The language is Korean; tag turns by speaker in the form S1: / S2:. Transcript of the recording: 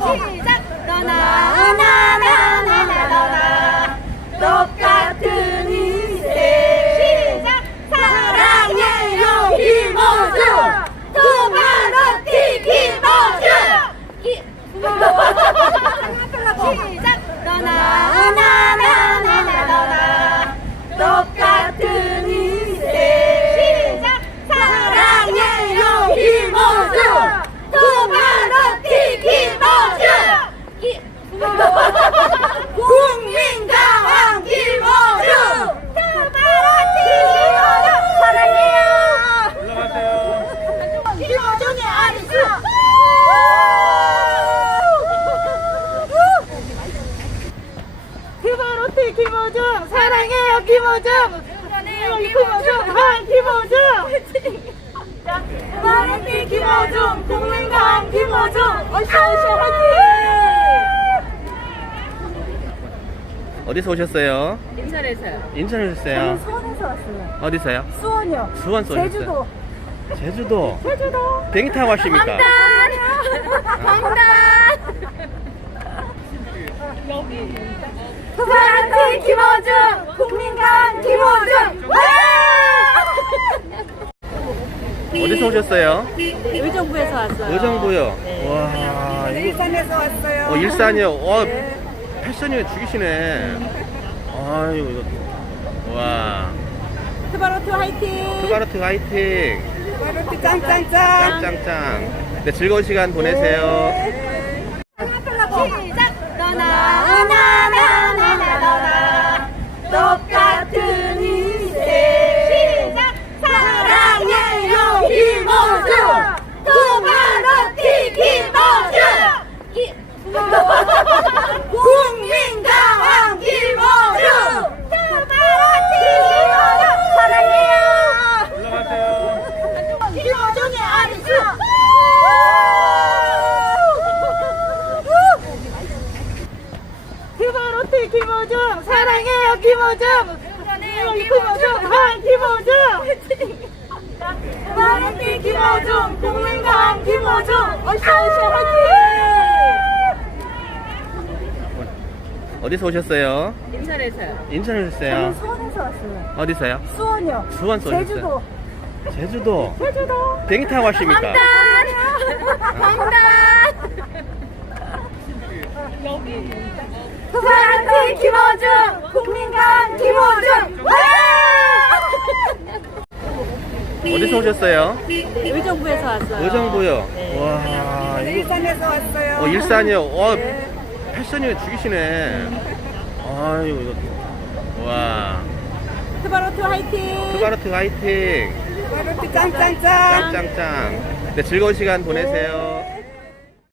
S1: 我。<Yeah. S 2> yeah.
S2: 김로중 김호중 사랑해요 김호중 김호중 사랑 김호중
S1: 사랑해 김호중 국민감 김호중 어서 오세요
S3: 어디서 오셨어요?
S4: 인천에서요.
S3: 인천에서
S5: 요 수원에서 왔어요. 어디서요? 수원요 수원 서 제주도. 있어요.
S3: 제주도.
S5: 제주도.
S3: 비행기 타고 왔습니까?
S4: 광단. 광단.
S1: 김어준! 국민당 김어준!
S3: 어디서 오셨어요?
S4: 디, 디, 의정부에서 네. 왔어요.
S3: 의정부요? 네. 와. 네. 와
S6: 네. 일산에서 왔어요.
S3: 어, 일산이요? 와, 네. 패션이 죽이시네. 네. 아유, 이거. 와.
S4: 투바로트 화이팅!
S3: 투바로트 화이팅!
S6: 짱짱짱! 짱짱짱.
S3: 짱짱. 네. 네, 즐거운 시간 보내세요. 네.
S1: 네.
S2: 맞아. 김호중, 김호중.
S1: 파란티 김호중, 국민당 김호중. 어
S3: 어디서 오셨어요?
S4: 인천에서요.
S3: 인천에셨어요
S5: 수원에서 왔어요. 어디서요? 수원요. 수원 서 제주도. 있어요.
S3: 제주도.
S5: 제주도. 제주도.
S3: 비행 타고 왔습니까?
S4: 방탄. 방탄.
S3: 오셨어요?
S4: 네, 의정부에서 네, 왔어요.
S3: 의정부요? 네. 와. 네, 아,
S6: 네, 일산에서 왔어요.
S3: 어, 일산이요? 와, 네. 패션이 죽이시네. 아, 이거. 와. <우와. 웃음>
S4: 투바로트 화이팅!
S3: 투바로트 화이팅!
S6: 투바로트 짱짱짱! 짱짱짱.
S3: 네, 즐거운 시간 보내세요. 네.